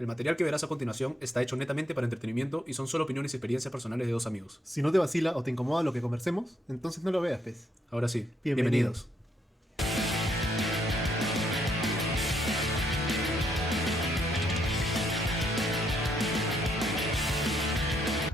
El material que verás a continuación está hecho netamente para entretenimiento y son solo opiniones y experiencias personales de dos amigos. Si no te vacila o te incomoda lo que conversemos, entonces no lo veas, pez. Ahora sí, Bienvenidos. bienvenidos.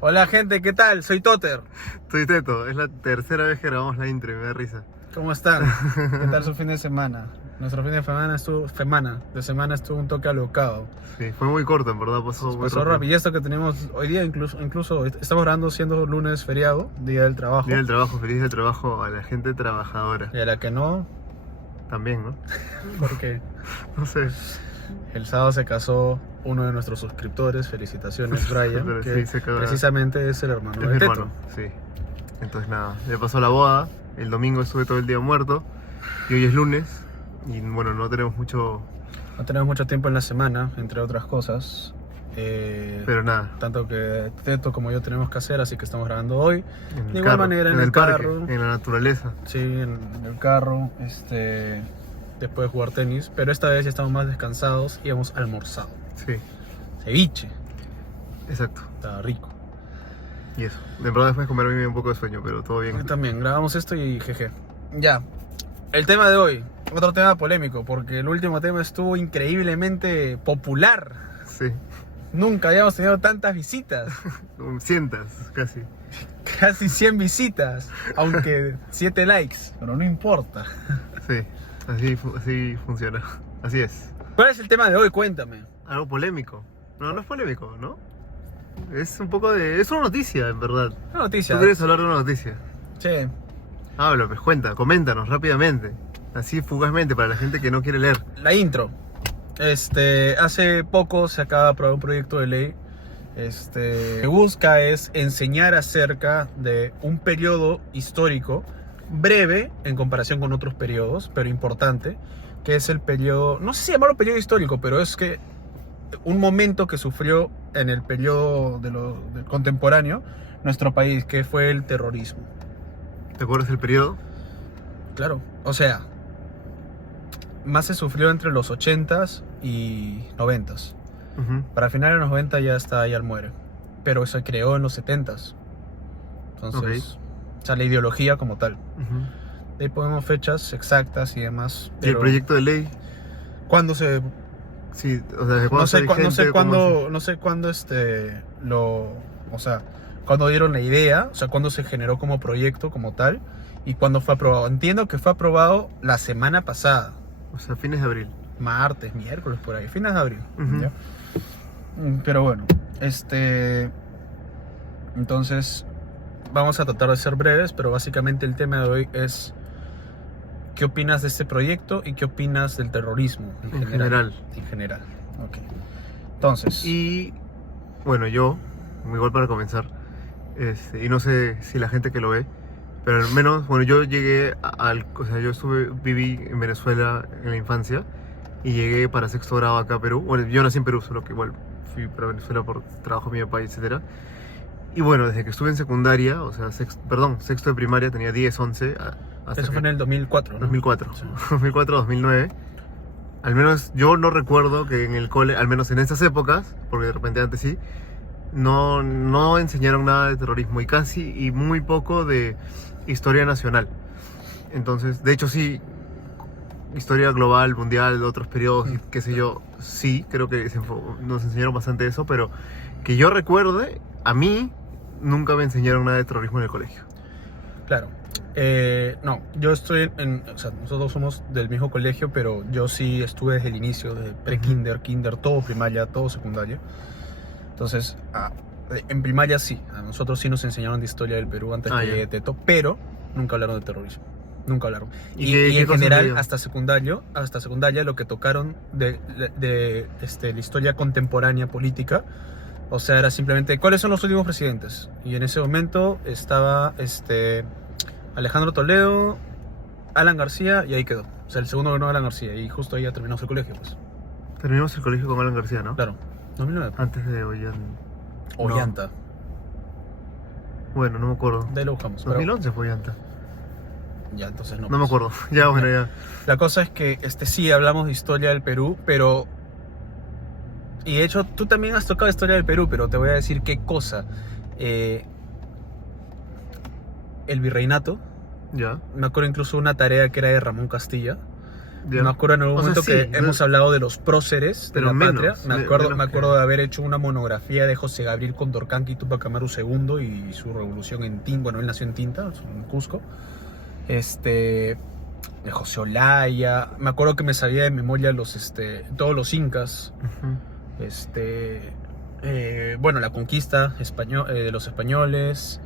Hola gente, ¿qué tal? Soy Totter. Estoy teto, es la tercera vez que grabamos la intro y me da risa. ¿Cómo están? ¿Qué tal su fin de semana? Nuestro fin de semana estuvo un toque alocado. Sí, fue muy corto, en verdad, pasó muy Pasó rápido. rápido. Y esto que tenemos hoy día, incluso estamos grabando siendo lunes feriado, día del trabajo. Día del trabajo, feliz del trabajo a la gente trabajadora. Y a la que no, También, ¿no? porque No sé. el sábado se casó uno de nuestros suscriptores. Felicitaciones, Brian, Pero que sí, se acaba- precisamente es el hermano Es mi de Teto. hermano, sí. Entonces nada, ya pasó la boda, el domingo estuve todo el día muerto y hoy es lunes y bueno, no tenemos mucho, No tenemos mucho tiempo en la semana, entre otras cosas. pero nada. Tanto que Teto como yo tenemos que hacer, así que estamos grabando hoy. En el De igual manera, en el parque, carro. en la naturaleza. Sí, en el carro, después de jugar tenis, pero esta vez ya estamos más descansados y hemos almorzado. Sí, Ceviche, exacto. estaba rico. Y eso. De verdad después de comer a mí me dio un poco de sueño, pero todo bien. También grabamos esto y jeje. Ya, el tema de hoy, otro tema polémico, porque el último tema estuvo increíblemente popular. Sí, Nunca habíamos tenido tantas visitas, cientas casi. casi 100 visitas, aunque 7 likes, pero no importa. Sí, así funciona. Así es. ¿Cuál es el tema de hoy? Cuéntame. Algo polémico. No, no es polémico, ¿no? Es un poco de... Es una noticia, en verdad. Una noticia. ¿Tú quieres hablar de una noticia? Sí. Habla, pues coméntanos rápidamente. Así fugazmente para la gente que no quiere leer. La intro. Hace poco se acaba de aprobar un proyecto de ley. Que busca es enseñar acerca de un periodo histórico breve en comparación con otros periodos, pero importante, que es el periodo, no sé si llamarlo periodo histórico, pero es que un momento que sufrió en el periodo del contemporáneo nuestro país, que fue el terrorismo. ¿Te acuerdas del periodo? Claro, o sea, más se sufrió entre los 80s y 90s. Ujú. Para finales de los 90 ya muere. Pero se creó en los 70s. Entonces, o sea, la ideología como tal. Ujú. De ahí ponemos fechas exactas y demás. ¿Y el Pero proyecto de ley? ¿cuándo se...? Sí, o sea, ¿de No cuándo sé, está no sé vigente? ¿Cómo cuándo, no sé cuándo o sea, cuándo dieron la idea, o sea, cuándo se generó como proyecto como tal y cuándo fue aprobado. Entiendo que fue aprobado la semana pasada. O sea, fines de abril. Martes, miércoles, por ahí, fines de abril. Ujú. ¿Ya? Pero bueno, entonces vamos a tratar de ser breves, pero básicamente el tema de hoy es ¿qué opinas de este proyecto y qué opinas del terrorismo En general. En general, ok. Entonces, Y bueno, yo, igual para comenzar, y no sé si la gente que lo ve, pero al menos, bueno, yo llegué o sea, viví en Venezuela en la infancia y llegué para sexto grado acá a Perú. Bueno, yo nací en Perú, solo que igual fui para Venezuela por trabajo de mi papá, etc. Y bueno, desde que estuve en secundaria, o sea, sexto de primaria, tenía 10, 11, hasta eso fue en el 2004, ¿no? 2004, Sí. 2004, 2009. Al menos yo no recuerdo que en el cole, al menos en esas épocas, porque de repente antes sí, no enseñaron nada de terrorismo y muy poco de historia nacional. Entonces, de hecho sí, historia global, mundial, de otros periodos, y qué sé yo, sí, creo que nos enseñaron bastante eso, pero que yo recuerde, a mí nunca me enseñaron nada de terrorismo en el colegio. Claro. No, yo estoy o sea, nosotros somos del mismo colegio, pero yo sí estuve desde el inicio, de pre-kinder, kinder, todo primaria, todo secundaria. Entonces, en primaria sí, a nosotros sí nos enseñaron de historia del Perú antes que Ya. Teto, pero nunca hablaron de terrorismo. Nunca hablaron. ¿Y Y, qué y en cosas general, veían? hasta secundaria, lo que tocaron de la historia contemporánea política, o sea, era simplemente, ¿cuáles son los últimos presidentes? Y en ese momento estaba Alejandro Toledo, Alan García, y ahí quedó. O sea, el segundo ganó Alan García, y justo ahí ya terminamos el colegio, pues. Terminamos el colegio con Alan García, ¿no? Claro, 2009. Antes de Ollanta. Ollanta. Bueno, no me acuerdo. De ahí lo buscamos. pero 2011 fue Ollanta. ya, entonces no. No me pues. acuerdo. Ya, bueno, ya. La cosa es que sí hablamos de historia del Perú, pero Y de hecho, tú también has tocado historia del Perú, pero te voy a decir qué cosa. El virreinato, Ya, me acuerdo incluso una tarea que era de Ramón Castilla. ya. Me acuerdo en algún O sea, momento sí, que no- hemos hablado de los próceres de Pero la menos, patria. Me menos acuerdo que- de haber hecho una monografía de José Gabriel Condorcanqui y Túpac Amaru II y su revolución en Tinta. Bueno, él nació en Tinta, en Cusco. De José Olaya. Me acuerdo que me sabía de memoria todos los incas. Ujú. Bueno, la conquista de los españoles.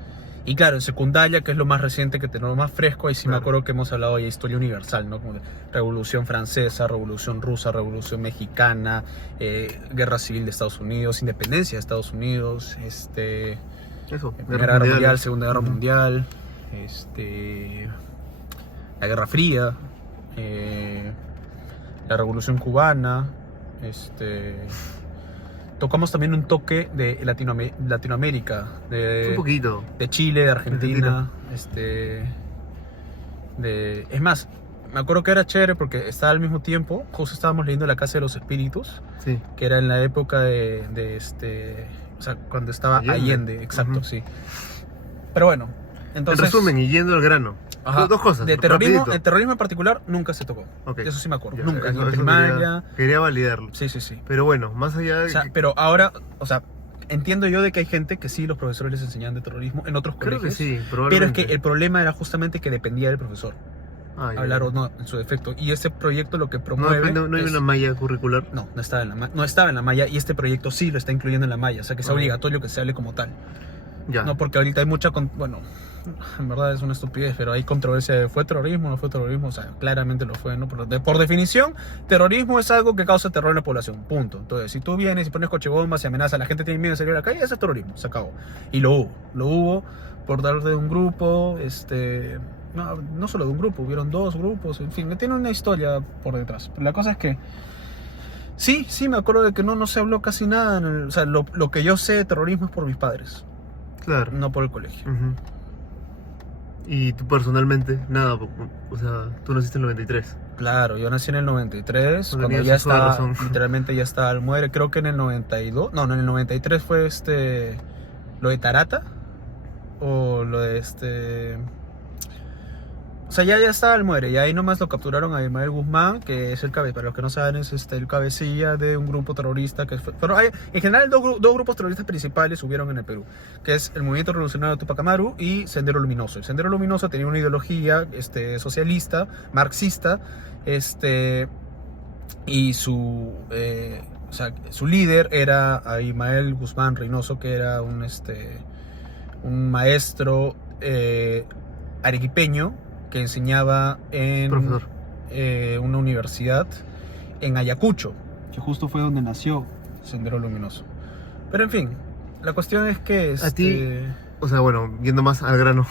Y claro, en secundaria, que es lo más reciente, que tenemos más fresco, ahí sí me Claro. acuerdo que hemos hablado de historia universal, ¿no? Como de Revolución Francesa, Revolución Rusa, Revolución Mexicana, Guerra Civil de Estados Unidos, Independencia de Estados Unidos, Eso. Primera Guerra Mundial, mundiales. Segunda Guerra Ujú. Mundial, la Guerra Fría, la Revolución Cubana, tocamos también un toque de Latinoamérica, Un poquito. de Chile, de Argentina, es más, me acuerdo que era chévere porque estaba al mismo tiempo, justo estábamos leyendo La Casa de los Espíritus, Sí. que era en la época o sea, cuando estaba Allende, exacto, Ujú. sí. Pero bueno, entonces... En resumen, y yendo al grano. Ajá, Dos cosas. de terrorismo, rapidito. el terrorismo en particular nunca se tocó. Ok. Eso sí me acuerdo, Ya, nunca, ni eso en primaria. quería validarlo. Sí, sí, sí. Pero bueno, más allá de... O sea, pero ahora, o sea, entiendo yo de que hay gente que sí, los profesores les enseñan de terrorismo en otros Creo que colegios. sí, Pero es probablemente. que el problema era justamente que dependía del profesor, Ah, ya, hablar ya. o no, en su defecto. Y este proyecto lo que No, promueve depende, no hay es- una malla curricular. no estaba no estaba en la malla, y este proyecto sí lo está incluyendo en la malla, o sea que sea Ah. obligatorio que se hable como tal. Ya. No, porque ahorita hay mucha... Bueno, en verdad es una estupidez, pero hay controversia de ¿fue terrorismo o no fue terrorismo? O sea, claramente lo fue, ¿no? Por definición, terrorismo es algo que causa terror en la población, punto. Entonces, si tú vienes y pones cochebombas y amenazas, la gente tiene miedo de salir a la calle, eso es terrorismo, se acabó. Y lo hubo por dar de un grupo, no solo de un grupo, hubieron dos grupos, en fin, tiene una historia por detrás. Pero la cosa es que sí, me acuerdo de que no se habló casi nada, o sea, lo que yo sé de terrorismo es por mis padres, Claro. no por el colegio. Ujú. Y tú personalmente, nada, o sea, tú naciste en el 93. Claro, yo nací en el 93, Bueno, cuando tenías ya uso de estaba, razón. literalmente ya estaba al muere. Creo que en el 92, no, en el 93 fue lo de Tarata, o lo de o sea, ya estaba al muere, y ahí nomás lo capturaron a Ismael Guzmán, que es para los que no saben, es el cabecilla de un grupo terrorista pero en general dos grupos terroristas principales hubieron en el Perú, que es el Movimiento Revolucionario Túpac Amaru y Sendero Luminoso. El Sendero Luminoso tenía una ideología socialista, marxista, y o sea, su líder era Ismael Guzmán Reynoso, que era un maestro arequipeño que enseñaba en Profesor. una universidad en Ayacucho, que justo fue donde nació Sendero Luminoso. Pero en fin, la cuestión es que A ti- O sea, bueno, yendo más al grano.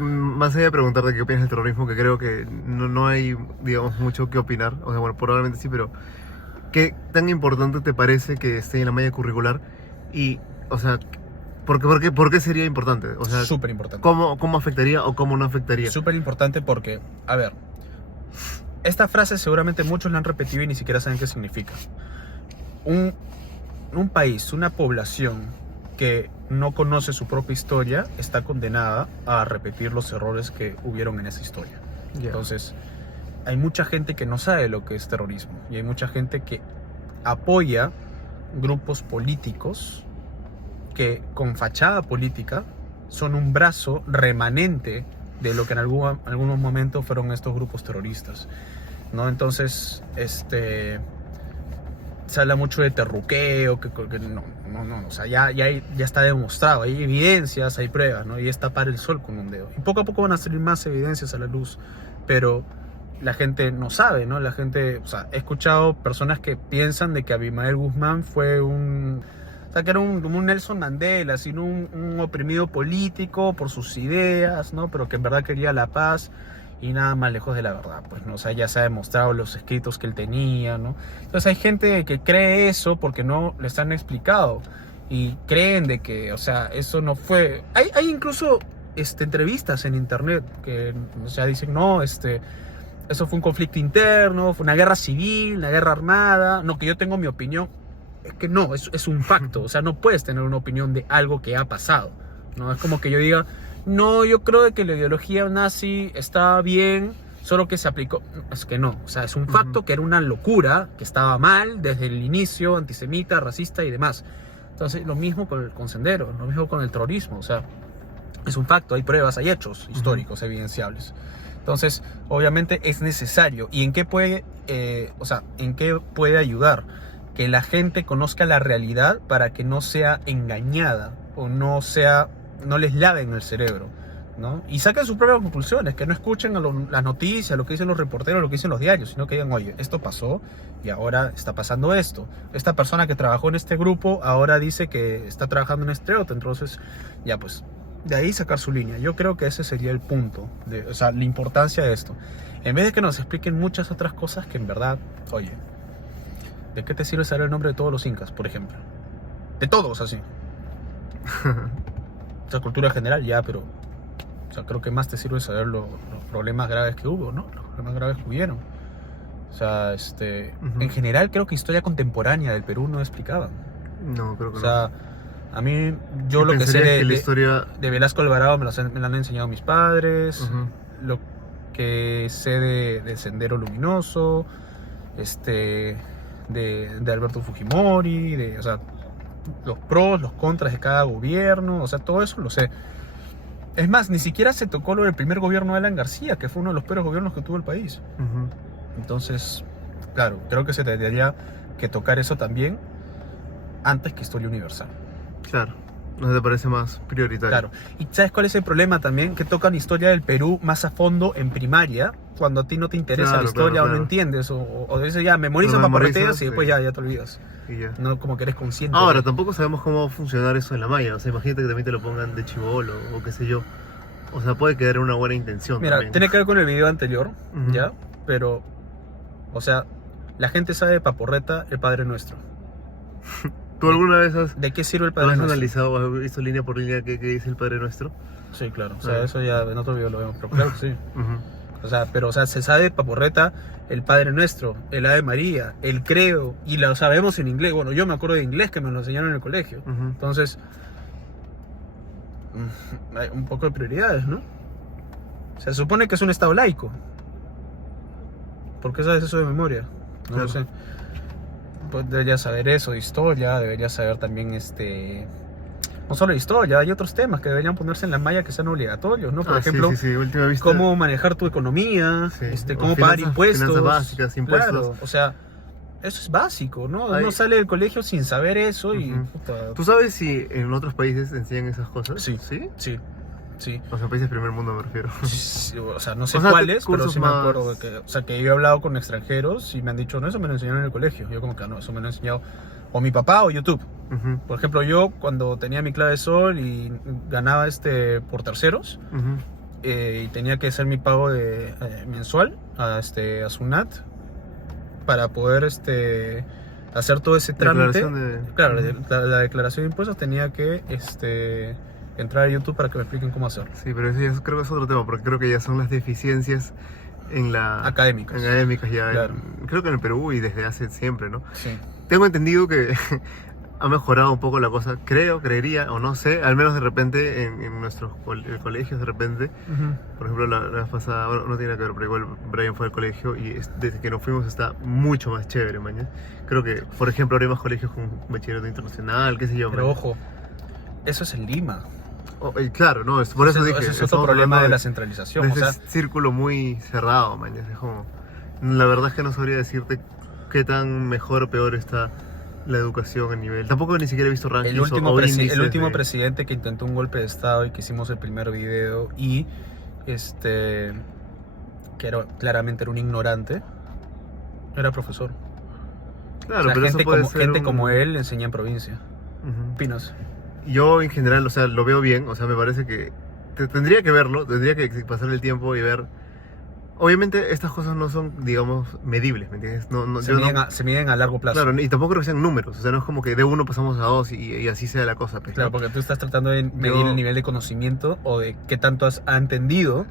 Más allá de preguntarte qué opinas del terrorismo, que creo que no hay, digamos, mucho que opinar. O sea, bueno, probablemente sí, pero ¿qué tan importante te parece que esté en la malla curricular? Y, o sea, ¿por qué sería importante? O sea, súper importante. ¿cómo afectaría o cómo no afectaría? Súper importante porque, a ver, esta frase seguramente muchos la han repetido y ni siquiera saben qué significa. Un país, una población que no conoce su propia historia está condenada a repetir los errores que hubieron en esa historia. Ya. Entonces, hay mucha gente que no sabe lo que es terrorismo y hay mucha gente que apoya grupos políticos que con fachada política son un brazo remanente de lo que en algunos momentos fueron estos grupos terroristas, ¿no? Entonces, se habla mucho de terruqueo, que no, o sea, ya está demostrado, hay evidencias, hay pruebas, ¿no? Y es tapar el sol con un dedo. Y poco a poco van a salir más evidencias a la luz, pero la gente no sabe, ¿no? La gente, o sea, he escuchado personas que piensan de que Abimael Guzmán fue o sea, que era como un Nelson Mandela, sino un oprimido político por sus ideas, ¿no? Pero que en verdad quería la paz y nada más lejos de la verdad, pues, ¿no? O sea, ya se ha demostrado los escritos que él tenía, ¿no? Entonces hay gente que cree eso porque no les han explicado y creen de que, o sea, eso no fue... Hay incluso entrevistas en internet que, o sea, dicen, no, eso fue un conflicto interno, fue una guerra civil, una guerra armada, no, que yo tengo mi opinión. es que no, es un facto. O sea, no puedes tener una opinión de algo que ha pasado, ¿no? Es como que yo diga, no, yo creo de que la ideología nazi está bien, solo que se aplicó. Es que no, o sea, es un facto que era una locura, que estaba mal desde el inicio, antisemita, racista y demás. Entonces, lo mismo con Sendero, lo mismo con el terrorismo, o sea, es un facto, hay pruebas, hay hechos históricos evidenciables. Entonces, obviamente es necesario. ¿Y en qué puede, en qué puede ayudar? Que la gente conozca la realidad para que no sea engañada o no les laven el cerebro, ¿no? Y saquen sus propias conclusiones, que no escuchen las noticias, lo que dicen los reporteros, lo que dicen los diarios, sino que digan, oye, esto pasó y ahora está pasando esto. Esta persona que trabajó en este grupo ahora dice que está trabajando en este otro, entonces ya pues, de ahí sacar su línea. Yo creo que ese sería el punto, o sea, la importancia de esto. En vez de que nos expliquen muchas otras cosas que en verdad, oye, ¿de qué te sirve saber el nombre de todos los incas, por ejemplo? De todos, así. O sea, cultura general ya, pero o sea, creo que más te sirve saber los problemas graves que hubo, ¿no? Los problemas graves que hubieron. O sea, en general creo que historia contemporánea del Perú no explicaban. No, creo que O sea, a mí, yo no. lo que sé Que la historia... de Velasco Alvarado me lo han enseñado mis padres, lo que sé de Sendero Luminoso, de Alberto Fujimori, o sea, los pros, los contras de cada gobierno, o sea, todo eso lo sé. Es más, ni siquiera se tocó lo del primer gobierno de Alan García, que fue uno de los peores gobiernos que tuvo el país. Entonces, claro, creo que se tendría que tocar eso también antes que historia universal. Claro, ¿no te parece más prioritario? Claro, y ¿sabes cuál es el problema también? Que tocan historia del Perú más a fondo en primaria, cuando a ti no te interesa Claro, la historia claro, o no claro. entiendes, o dices ya, memorizas, Lo paparoteas memorizas, y después sí. ya te olvidas. Y ya. No como que eres consciente. Ahora, de- tampoco sabemos cómo va a funcionar eso en la malla. O sea, imagínate que también te lo pongan de chibolo o qué sé yo. O sea, puede quedar una buena intención. Mira, también. tiene que ver con el video anterior, Ujú. ¿ya? Pero, o sea, la gente sabe de Paporreta el Padre Nuestro. ¿Tú alguna vez has ¿De qué sirve el Padre Nuestro? analizado o has visto línea por línea qué dice el Padre Nuestro? Sí, claro. O sea, Ah. eso ya en otro video lo vemos, pero claro que sí. Ujú. O sea, pero, o sea, se sabe de Paporreta el Padre Nuestro, el Ave María, el Creo, y lo sabemos en inglés. Bueno, yo me acuerdo de inglés que me lo enseñaron en el colegio. Ujú. Entonces, hay un poco de prioridades, ¿no? Se supone que es un estado laico. ¿Por qué sabes eso de memoria? No lo Claro. sé. Pues deberías saber eso de historia, deberías saber también no solo de historia, hay otros temas que deberían ponerse en la malla que sean obligatorios, ¿no? Por Ah, ejemplo, sí, última vista. cómo manejar tu economía, Sí, o cómo pagar finanzas- impuestos. finanzas básicas, impuestos. Claro, o sea, eso es básico, ¿no? Hay- Uno sale del colegio sin saber eso y... Ujú. puta, ¿Tú sabes si en otros países enseñan esas cosas? Sí. ¿Sí? sí, sí. O sea, países de primer mundo me refiero. Sí, o sea, no sé O sea, cuáles, pero cursos sí me más- acuerdo de que, o sea, que yo he hablado con extranjeros y me han dicho, no, eso me lo enseñaron en el colegio. Yo como que no, eso me lo ha enseñado o mi papá o YouTube. Ujú, Por ejemplo, yo cuando tenía mi clave de sol y ganaba por terceros ujú. y tenía que hacer mi pago de mensual a SUNAT para poder hacer todo ese trámite. Declaración de... Claro, Ujú. la declaración de impuestos tenía que entrar a YouTube para que me expliquen cómo hacerlo. Sí, pero eso ya creo que es otro tema, porque creo que ya son las deficiencias en la... Académicos. académicas ya. Claro. Creo que en el Perú y desde hace siempre, ¿no? Sí. Tengo entendido que ha mejorado un poco la cosa, creería, o no sé, al menos de repente en nuestros colegios de repente. Por ejemplo, la vez pasada, bueno, no tiene nada que ver, pero igual Brian fue al colegio y desde que nos fuimos está mucho más chévere, mañana. Creo que, por ejemplo, ahora hay más colegios con bachillerato internacional, qué sé yo. Pero maña. ojo, eso es en Lima. Y claro, no, por eso dije. Ese es otro estamos problema hablando de la de centralización. O ese sea, círculo muy cerrado, mañana. Es como, la verdad es que no sabría decirte qué tan mejor o peor está la educación a nivel. Tampoco ni siquiera he visto rankings el último, o índices el último de- presidente que intentó un golpe de estado y que hicimos el primer video y que claramente era un ignorante, era profesor. Claro, O sea, pero eso puede ser gente un- como él enseña en provincia. Ujú. ¿Opinas? Yo en general, o sea, lo veo bien, o sea, me parece que tendría que verlo, tendría que pasar el tiempo y ver. Obviamente estas cosas no son, digamos, medibles, ¿me entiendes? Se yo miden, se miden a largo plazo. Claro, y tampoco creo que sean números, o sea, no es como que de uno pasamos a dos y así sea la cosa, pues, Claro, ¿no? porque tú estás tratando de medir Yo- el nivel de conocimiento o de qué tanto has entendido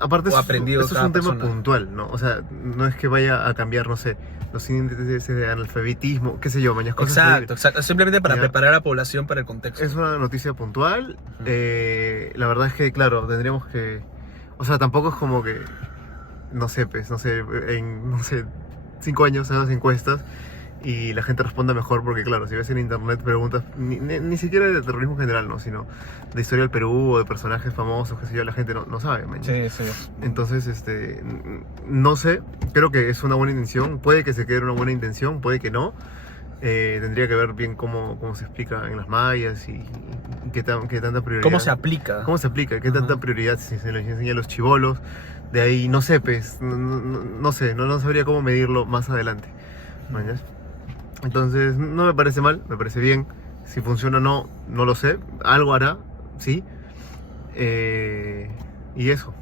aparte o aprendido eso es cada un tema persona. puntual, ¿no? O sea, no es que vaya a cambiar, no sé, los índices de analfabetismo, qué sé yo, mañas cosas. Exacto, exacto. Simplemente para Ya. preparar a la población para el contexto. Es una noticia puntual. Ujú. La verdad es que, claro, tendríamos que... O sea, tampoco es como que... No sé, pues, no sé, en, no sé, 5 años hagas encuestas y la gente responda mejor porque, claro, si ves en internet preguntas, ni siquiera de terrorismo general, ¿no? Sino de historia del Perú o de personajes famosos, qué sé yo, la gente no sabe, man. Sí, sí. Entonces, no sé, creo que es una buena intención, puede que se quede una buena intención, puede que no. Tendría que ver bien cómo se explica en las mallas y qué tanta prioridad. ¿Cómo se aplica? ¿Cómo se aplica? ¿Qué tanta Ajá. prioridad se les enseña a los chibolos? De ahí, no sé, pues, no sé, no sabría cómo medirlo más adelante. ¿Mañas? Entonces, no me parece mal, me parece bien. Si funciona o no, no lo sé. Algo hará, sí. Y eso.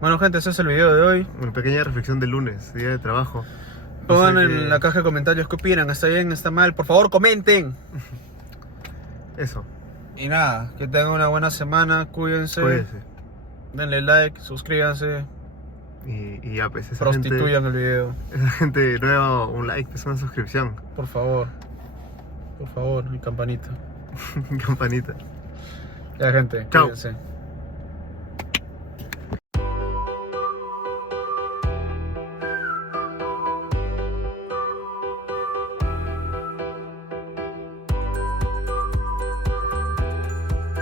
Bueno, gente, ese es el video de hoy. Una pequeña reflexión del lunes, día de trabajo. Pongan O sea en la caja de comentarios qué opinan. ¿Está bien? ¿Está mal? Por favor, comenten. Eso, Y nada, que tengan una buena semana. Cuídense. cuídense. Denle like, suscríbanse. Y ya, pues, Prostituyan el video. esa gente nueva, un like, pues, una suscripción. Por favor. Por favor, mi campanita. Campanita. Ya, gente, Chao. cuídense.